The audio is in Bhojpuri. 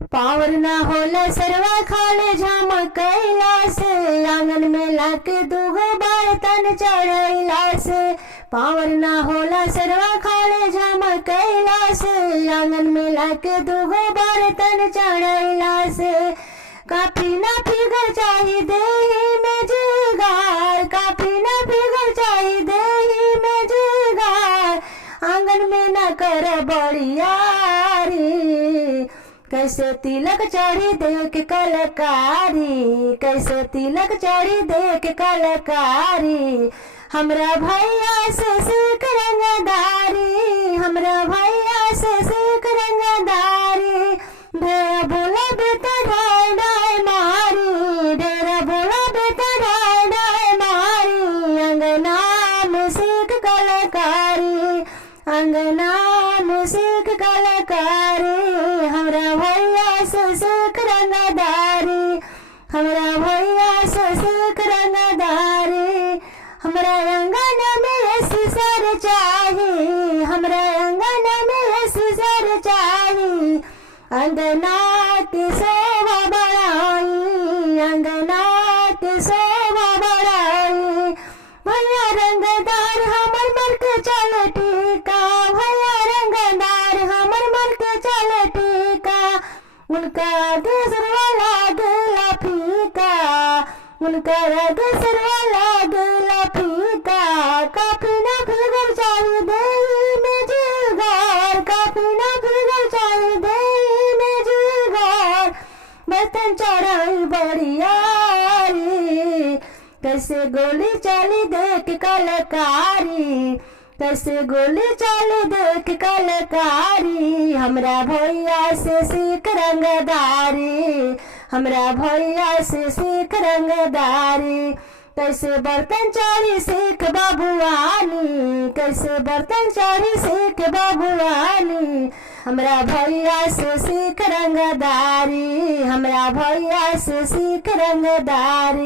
पावर ना होला सरवा खाले झमकैला से, आंगन में लाके दूगो बर्तन चढ़ैला से। पावर ना होला सरवा खाले झमकैला से, आंगन में लाके दूगो बर्तन चढ़ैला से। काफी ना फिगर चाही देही में जुगाड़, काफी ना फिगर चाही देही में जुगाड़, आंगन में न कर बड़ियारी। कैसे तिलक चढ़ी देख कलकारी, कैसे तिलक चढ़ी देख कलकारी। हमरा भैया से सीख रंगदारी, हमरा भैया से सीख रंगदारी। ढेरा बोला बेटा ढाई ढाई मारी, ढेरा बोला बेटा ढाई ढाई मारी। अंगना में सीख कलाकारी, अंगना में सीख कलाकारी। हमरा भैया से सीख रंगदारी, हमरा भैया से सीख रंगदारी। हमरा अंगना में सिसर चाही, हमरा अंगना में सिसर चाही। अंगना की शोभा बढ़ाई, अंगना की शोभा बढ़ाई। भैया रंगदार हमर मन के चल टीका, भैया रंगदार हमर मन के चल टीका। उनका दूसरा लागला फीका, उनका दूसरा लागला फीका। काफी ना फिगर चाही देही में जुगाड़, काफी ना फिगर चाही देही में जुगाड़। बर्तन चढ़ाई बड़ियारी, कैसे गोली चली देख कलकारी, कैसे गोली चली देख कलकारी। हमरा भैया से सीख रंगदारी, हमरा भैया से सीख रंगदारी। कैसे बर्तन चढ़ी सीख बबुआनी, कैसे बर्तन चढ़ी सीख बबुआनी। हमरा भैया से सीख रंगदारी, हमरा भैया से सीख रंगदारी।